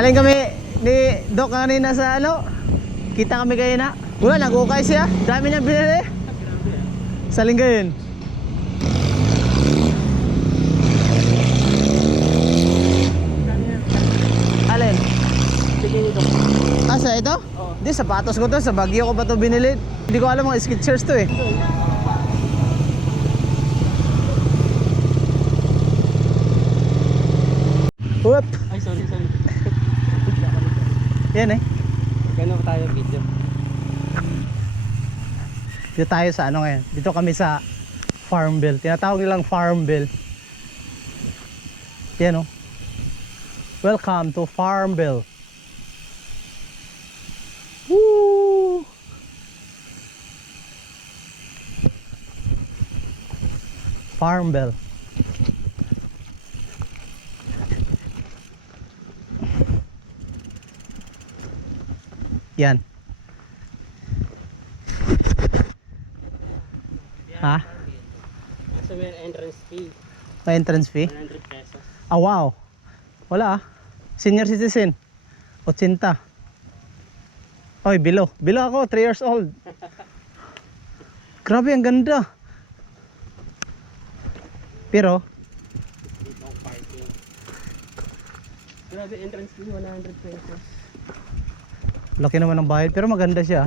Galing kami ni Doc kanina sa ano. Kita kami kayo na. Wala, nag-ukay siya. Dami niya binili. Sa linggo yun. Alin? Sa ito? Hindi, sapatos ko to. Sa Baguio ko pa to binili. Hindi ko alam mga Skechers to eh. Whoop! Ay, sorry. Yan eh. Gano'n tayo video. Dito tayo sa ano ngayon. Dito kami sa Farmville. Tinatawag nilang Farmville. Yan o. Welcome to Farmville. Woo! Farmville. Yan. Ha? Kasi may entrance fee. May entrance fee? 100 pesos. Ah, wow. Wala ah. Senior citizen. 80. Oy, below. Below ako, 3 years old. Grabe, ang ganda. Pero, Dito ang parking. Grabe, entrance fee 100 pesos. laki naman ng bayad. Pero maganda siya.